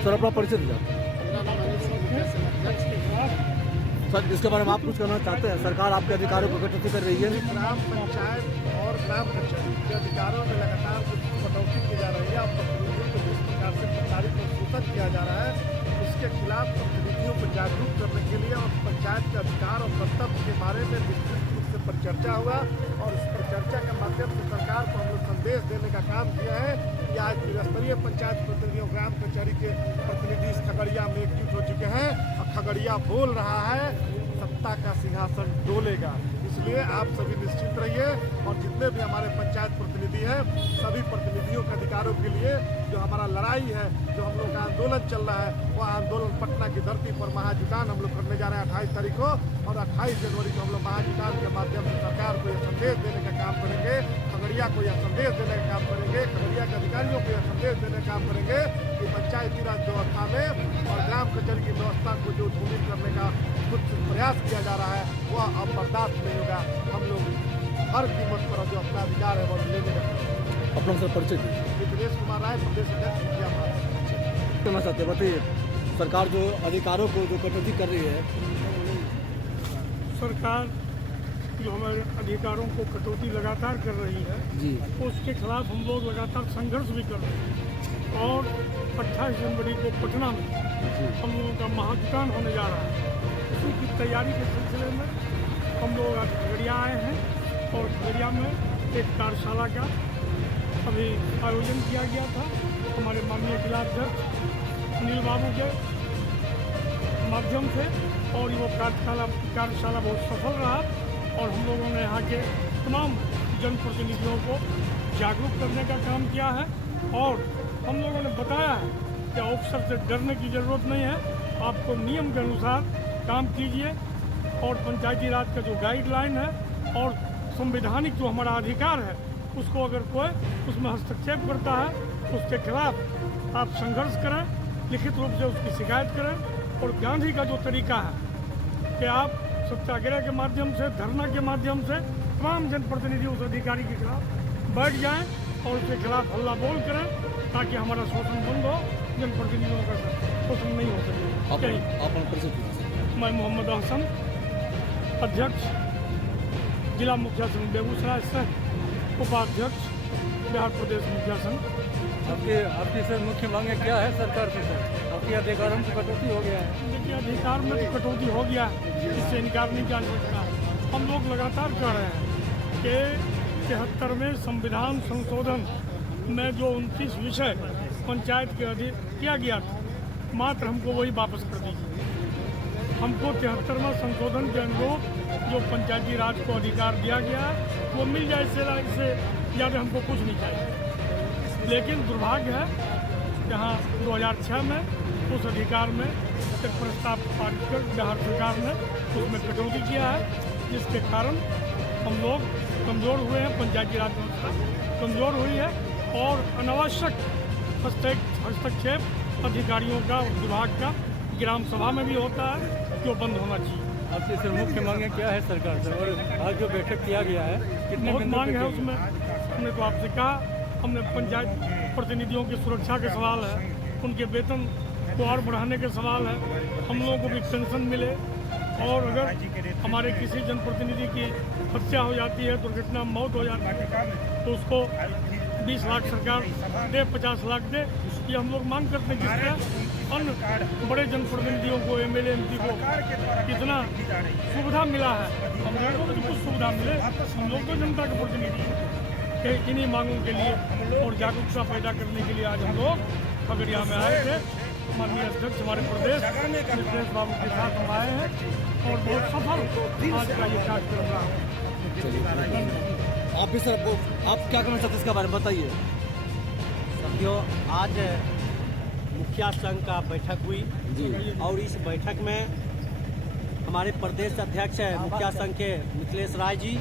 Sir अपना परिचय दीजिए। सर इसके बारे में आप कुछ कहना चाहते हैं? सरकार आपके अधिकारों को कटौती कर रही है। ग्राम पंचायत और ग्राम कचहरी के अधिकारों में लगातार कटौती की जा रही है और प्रतिनिधियों को जिस प्रकार से प्रताड़ित और शोषण किया जा रहा है, उसके खिलाफ प्रतिनिधियों को जागरूक करने के लिए और पंचायत के अधिकार और कर्तव्य के बारे में विस्तृत रूप से परिचर्चा हुआ और इस परिचर्चा के माध्यम से सरकार को हम लोग संदेश देने का काम किया है कि आज त्रिस्तरीय पंचायत प्रतिनिधियों ग्राम कचहरी के प्रतिनिधि इस खगड़िया में एकजुट हो चुके हैं और खगड़िया बोल रहा है सत्ता का सिंहासन डोलेगा। इसलिए आप सभी निश्चिंत रहिए और जितने भी हमारे पंचायत प्रतिनिधि हैं सभी प्रतिनिधियों के अधिकारों के लिए जो हमारा लड़ाई है, जो हम लोग का आंदोलन चल रहा है, वह आंदोलन पटना की धरती पर महाजुटान हम लोग करने जा रहे हैं 28 तारीख को और 28 जनवरी को हम लोग महाजुटान के माध्यम से सरकार को यह संदेश देने का काम करेंगे, खगड़िया को यह संदेश देने का काम करेंगे, खगड़िया के अधिकारियों को यह संदेश देने का काम करेंगे कि पंचायती राज व्यवस्था में और ग्राम कचहरी की व्यवस्था को जो धूमिल करने का कुछ प्रयास किया जा रहा है वह अब बर्दाश्त नहीं होगा। हम लोग हर कीमत पर जो अपना अधिकार है वह लेने का। अपना सर परिचय दीजिए। दिनेश कुमार राय, प्रदेश अध्यक्ष मुखिया महासभा। कहना चाहते हैं बताइए, सरकार जो अधिकारों को जो कटौती कर रही है। सरकार जो हमारे अधिकारों को कटौती लगातार कर रही है जी, उसके खिलाफ हम लोग लगातार संघर्ष भी कर रहे हैं और 28 जनवरी को पटना में हम लोगों का महाजुटान होने जा रहा है। इसी की तैयारी के सिलसिले में हम लोग आज खगड़िया आए हैं और खगड़िया में एक कार्यशाला का अभी आयोजन किया गया था हमारे माननीय जिलाध्यक्ष अनिल बाबू के माध्यम से और वो कार्यशाला बहुत सफल रहा और हम लोगों ने यहाँ के तमाम जनप्रतिनिधियों को जागरूक करने का काम किया है और हम लोगों ने बताया है कि अफसर से डरने की ज़रूरत नहीं है, आपको नियम के अनुसार काम कीजिए और पंचायती राज का जो गाइडलाइन है और संवैधानिक जो हमारा अधिकार है उसको अगर कोई उसमें हस्तक्षेप करता है उसके खिलाफ आप संघर्ष करें, लिखित रूप से उसकी शिकायत करें और गांधी का जो तरीका है कि आप सत्याग्रह के माध्यम से, धरना के माध्यम से तमाम जनप्रतिनिधि उस अधिकारी के खिलाफ बैठ जाएं और उसके खिलाफ हल्ला बोल करें ताकि हमारा शोषण बंद हो, जनप्रतिनिधियों का शोषण नहीं हो सके। मैं मोहम्मद हसन, अध्यक्ष जिला मुखिया संघ बेगूसराय से, उपाध्यक्ष बिहार प्रदेश मुखिया संघ। आपकी सर मुख्य मांगे क्या है सरकार से? सर आपके अधिकारों में कटौती हो गया है। देखिए अधिकार में तो कटौती हो गया है, इससे इनकार नहीं किया जा सकता। हम लोग लगातार कह रहे हैं कि 73वें संविधान संशोधन में जो 29 विषय पंचायत के अधीन किया गया था मात्र हमको वही वापस कर दीजिए। हमको 73वां संशोधन के अनुरूप जो पंचायती राज को अधिकार दिया गया है वो मिल जाए, इससे ज़्यादा हमको कुछ नहीं चाहिए। लेकिन दुर्भाग्य है यहाँ 2006 में उस अधिकार में एक प्रस्ताव पारित कर बिहार सरकार ने उसमें कटौती किया है, जिसके कारण हम लोग कमज़ोर हुए हैं, पंचायती राज व्यवस्था कमज़ोर हुई है और अनावश्यक हस्तक्षेप अधिकारियों का और विभाग का ग्राम सभा में भी होता है जो बंद होना चाहिए। आपकी सर मुख्य मांगे क्या है सरकार से? और आज जो बैठक किया गया है कितने बहुत मांग है उसमें, हमने तो आपसे कहा हमने पंचायत प्रतिनिधियों की सुरक्षा के सवाल है, उनके वेतन को और बढ़ाने के सवाल है, हम लोगों को भी पेंशन मिले और अगर हमारे किसी जनप्रतिनिधि की हत्या हो जाती है, दुर्घटना मौत हो जाती है तो उसको 20 लाख सरकार दे, 50 लाख दे, ये हम लोग मांग करते हैं। जिससे अन्य बड़े जनप्रतिनिधियों को, एमएलए एमपी को कितना सुविधा मिला है, हम लोगों को भी कुछ सुविधा मिले। हम लोग तो जनता के प्रतिनिधि हैं। इन्हीं मांगों के लिए और जागरूकता पैदा करने के लिए आज हम लोग खगड़िया में आए थे। माननीय अध्यक्ष हमारे प्रदेश मिथिलेश बाबू के साथ हम आए हैं और बहुत सफल आज का ये कार्यक्रम रहा। आप भी सर आप क्या कहना चाहते हैं इसके बारे में बताइए। साथियों, आज मुखिया संघ का बैठक हुई जी और इस बैठक में हमारे प्रदेश अध्यक्ष है मुखिया संघ के मिथिलेश राय जी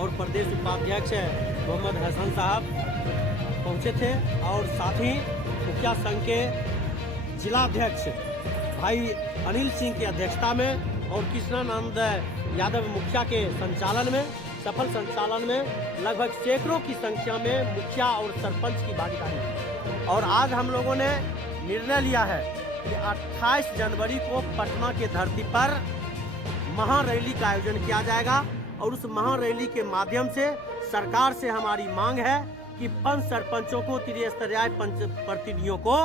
और प्रदेश उपाध्यक्ष है मोहम्मद हसन साहब पहुंचे थे और साथ ही मुखिया संघ के जिलाध्यक्ष भाई अनिल सिंह की अध्यक्षता में और कृष्णानंद यादव मुखिया के संचालन में, सफल संचालन में लगभग सैकड़ों की संख्या में मुखिया और सरपंच की भागीदारी। और आज हम लोगों ने निर्णय लिया है कि 28 जनवरी को पटना के धरती पर महारैली का आयोजन किया जाएगा और उस महारैली के माध्यम से सरकार से हमारी मांग है कि पंच सरपंचों को, त्रिस्तरीय पंच प्रतिनिधियों को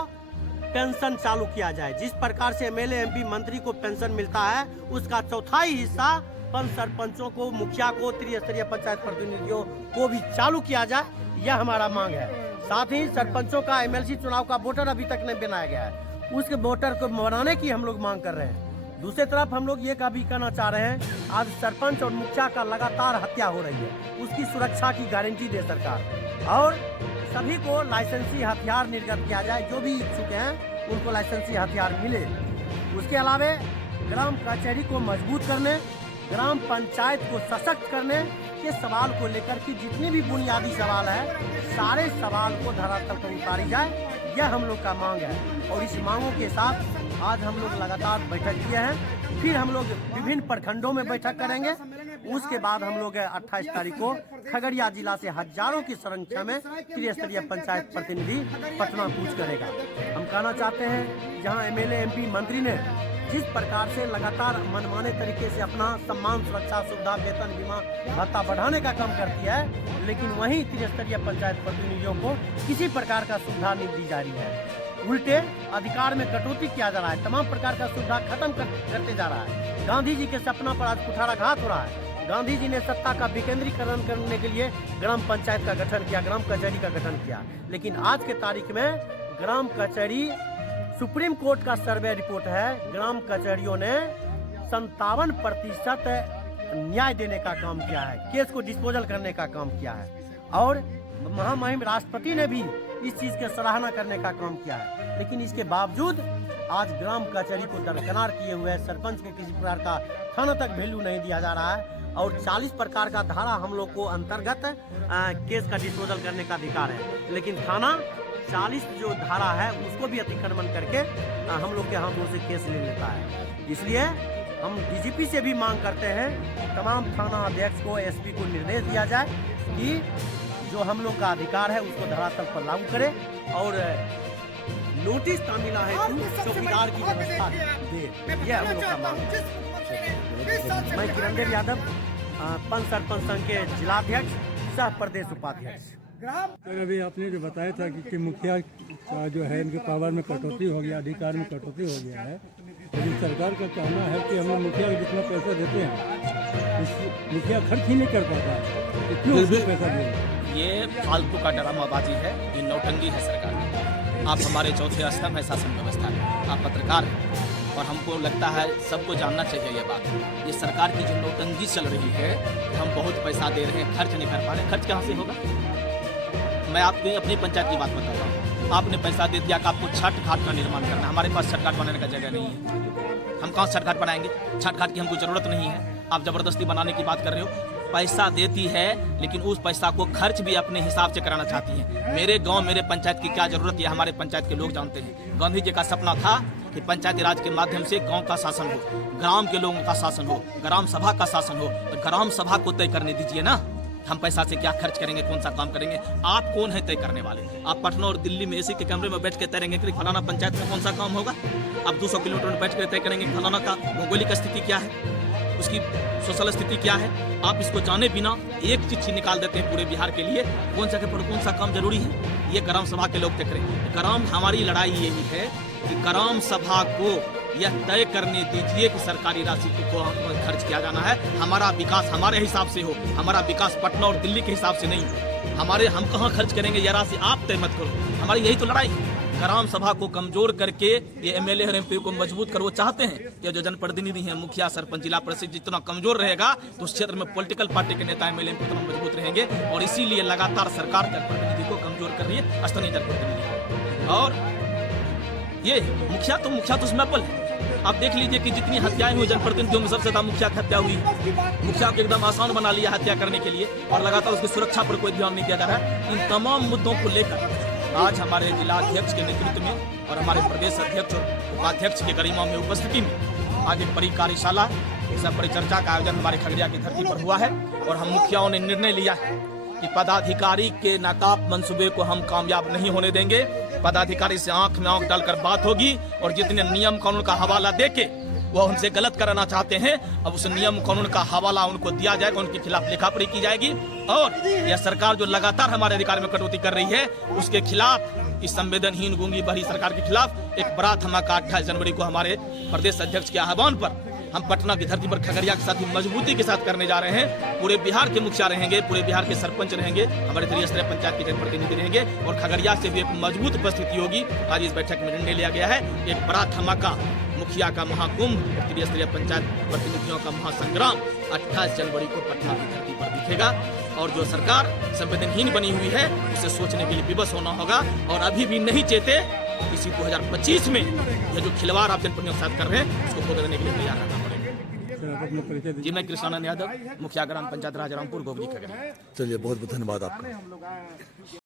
पेंशन चालू किया जाए। जिस प्रकार से एमएलए एमपी मंत्री को पेंशन मिलता है उसका चौथाई हिस्सा पंच सरपंचों को, मुखिया को, त्रिस्तरीय पंचायत प्रतिनिधियों को भी चालू किया जाए, यह हमारा मांग है। साथ ही सरपंचों का एमएलसी चुनाव का वोटर अभी तक नहीं बनाया गया है, उसके वोटर को बनाने की हम लोग मांग कर रहे हैं। दूसरी तरफ हम लोग ये भी कहना चाह रहे हैं, आज सरपंच और मुखिया का लगातार हत्या हो रही है, उसकी सुरक्षा की गारंटी दे सरकार और सभी को लाइसेंसी हथियार निर्गत किया जाए। जो भी इच्छुक हैं उनको लाइसेंसी हथियार मिले। उसके अलावा ग्राम कचहरी को मजबूत करने, ग्राम पंचायत को सशक्त करने के सवाल को लेकर के जितनी भी बुनियादी सवाल है, सारे सवाल को धरातल पर उतारी जाए, यह हम लोग का मांग है। और इस मांगों के साथ आज हम लोग लगातार बैठक किए हैं, फिर हम लोग विभिन्न प्रखंडों में बैठक करेंगे। उसके बाद हम लोग 28 तारीख को खगड़िया जिला से हजारों की संख्या में त्रिस्तरीय पंचायत प्रतिनिधि पटना कूच करेगा। हम कहना चाहते हैं, जहां एमएलए एमपी मंत्री ने जिस प्रकार से लगातार मनमाने तरीके से अपना सम्मान, सुरक्षा, सुविधा, वेतन, बीमा भत्ता बढ़ाने का काम करती है, लेकिन वहीं त्रिस्तरीय पंचायत प्रतिनिधियों को किसी प्रकार का सुविधा नहीं दी जा रही है। उल्टे अधिकार में कटौती किया जा रहा है, तमाम प्रकार का सुविधा खत्म करते जा रहा है। गांधी जी के सपना पर आज कुठाराघात हो रहा है। गांधी जी ने सत्ता का विकेंद्रीकरण करने के लिए ग्राम पंचायत का गठन किया, ग्राम कचहरी का गठन किया, लेकिन आज के तारीख में ग्राम कचहरी, सुप्रीम कोर्ट का सर्वे रिपोर्ट है, ग्राम कचहरियों ने 57% न्याय देने का काम किया है, केस को डिस्पोजल करने का काम किया है और महामहिम राष्ट्रपति ने भी इस चीज की सराहना करने का काम किया है। लेकिन इसके बावजूद आज ग्राम कचहरी को दरकिनार किए हुए सरपंच को किसी प्रकार का थाना तक वैल्यू नहीं दिया जा रहा है और 40 प्रकार का धारा हम लोग को अंतर्गत केस का डिस्पोजल करने का अधिकार है, लेकिन थाना 40 जो धारा है उसको भी अतिक्रमण करके हम लोग के हाथों से केस ले लेता है। इसलिए हम डीजीपी से भी मांग करते हैं, तमाम थाना अध्यक्ष को, एसपी को निर्देश दिया जाए कि जो हम लोग का अधिकार है उसको धरातल पर लागू करे और नोटिस तामिला है चौकीदार की व्यवस्था दे, यह हम लोग का मांग है। मैं किरण यादव, पंच सरपंच संघ के जिलाध्यक्ष सह प्रदेश उपाध्यक्ष। सर, अभी आपने जो बताया था कि मुखिया का जो है इनके पावर में कटौती हो गया, अधिकार में कटौती हो गया है, लेकिन सरकार का कहना है कि हम मुखिया को जितना पैसा देते हैं मुखिया खर्च ही नहीं कर पाता है, क्यों उसको पैसा दें? ये फालतू का ड्रामाबाजी है, ये नौटंकी है सरकार। आप हमारे चौथे स्तंभ है शासन व्यवस्था में, आप पत्रकार हैं और हमको लगता है सबको जानना चाहिए ये बात। ये सरकार की जो नौटंकी चल रही है, हम बहुत पैसा दे रहे हैं, खर्च नहीं कर पा रहे, खर्च कहाँ से होगा? मैं आपको अपनी पंचायत की बात बताता हूँ। आपने पैसा दे दिया कि आपको छठ घाट का निर्माण करना है, हमारे पास छठ घाट बनाने का जगह नहीं है, हम कहाँ छठ घाट बनाएंगे? छठ घाट की हमको जरूरत नहीं है, आप जबरदस्ती बनाने की बात कर रहे हो। पैसा देती है लेकिन उस पैसा को खर्च भी अपने हिसाब से कराना चाहती है। मेरे गांव, मेरे पंचायत की क्या जरूरत है, हमारे पंचायत के लोग जानते हैं। गांधी जी का सपना था कि पंचायती राज के माध्यम से गांव का शासन हो, ग्राम के लोगों का शासन हो, ग्राम सभा का शासन हो, तो ग्राम सभा को तय करने दीजिए ना। हम पैसा से क्या खर्च करेंगे, कौन सा काम करेंगे? आप कौन है तय करने वाले? आप पटना और दिल्ली में एसी के कमरे में बैठ के तैरेंगे कि फलाना पंचायत में कौन सा काम होगा? आप 200 किलोमीटर में बैठ कर तय करेंगे फलाना का भौगोलिक स्थिति क्या है, उसकी सोशल स्थिति क्या है? आप इसको जाने बिना एक चिट्ठी निकाल देते हैं पूरे बिहार के लिए, कौन सा कौन सा काम जरूरी है, ये ग्राम सभा के लोग तय करें। ग्राम, हमारी लड़ाई यही है कि ग्राम सभा को यह तय करने दीजिए कि सरकारी राशि को खर्च किया जाना है। हमारा विकास हमारे हिसाब से हो, हमारा विकास पटना और दिल्ली के हिसाब से नहीं हो। हम कहाँ खर्च करेंगे यह राशि आप तय मत करो। हमारी यही तो लड़ाई है। ग्राम सभा को कमजोर करके ये एमएलए और एमपी को मजबूत कर, वो चाहते हैं कि जो जनप्रतिनिधि हैं, मुखिया, सरपंच, जिला परिषद जितना कमजोर रहेगा तो उस क्षेत्र में पॉलिटिकल पार्टी के नेता एमएलए एमपी उतना मजबूत रहेंगे और इसीलिए लगातार सरकार जनप्रतिनिधि को कमजोर कर रही है, स्थानीय जनप्रतिनिधि। और ये मुखिया तो उसमें पल है। आप देख लीजिए कि जितनी हत्याएं हुई जनप्रतिनिधियों में सबसे ज्यादा मुखिया की हत्या हुई। मुखिया को एकदम आसान बना लिया हत्या करने के लिए और लगातार उसकी सुरक्षा पर कोई ध्यान नहीं दिया जा रहा है। इन तमाम मुद्दों को लेकर आज हमारे जिला अध्यक्ष के नेतृत्व में और हमारे प्रदेश अध्यक्ष और उपाध्यक्ष के गरिमा में उपस्थिति में आज एक बड़ी कार्यशाला, सब परिचर्चा का आयोजन हमारे खगड़िया की धरती पर हुआ है और हम मुखियाओं ने निर्णय लिया है कि पदाधिकारी के नाकाब मंसूबे को हम कामयाब नहीं होने देंगे। पदाधिकारी से आंख में आंख डालकर बात होगी और जितने नियम कानून का हवाला देके वो हमसे गलत कराना चाहते हैं, अब उस नियम कानून का हवाला उनको दिया जाएगा, उनके खिलाफ लिखापढ़ी की जाएगी। और यह सरकार जो लगातार हमारे अधिकार में कटौती कर रही है उसके खिलाफ, इस संवेदनहीन गूंगी बड़ी सरकार के खिलाफ एक बड़ा धमाका 28 जनवरी को हमारे प्रदेश अध्यक्ष के आह्वान पर हम पटना की धरती पर खगड़िया के साथ ही मजबूती के साथ करने जा रहे हैं। पूरे बिहार के मुखिया रहेंगे, पूरे बिहार के सरपंच रहेंगे, हमारे त्रिस्तरीय पंचायत के जनप्रतिनिधि रहेंगे और खगड़िया से भी एक मजबूत उपस्थिति होगी। आज इस बैठक में निर्णय लिया गया है, एक बड़ा धमाका, मुखिया का महाकुंभ, त्रिस्तरीय पंचायत प्रतिनिधियों का महासंग्राम 28 जनवरी को पटना की धरती पर दिखेगा। और जो सरकार संवेदनहीन बनी हुई है उसे सोचने के लिए विवश होना होगा और अभी भी नहीं चेते, इसी 2025 में यह जो खिलवाड़ आप जनप्रतिनिधियों के साथ कर रहे हैं उसको भुगतने के लिए तैयार रहना पड़ेगा। जी, मैं कृष्णानंद यादव, मुखिया ग्राम पंचायत राजारामपुर, गोगरी, खगड़िया। चलिए, बहुत बहुत धन्यवाद आपका।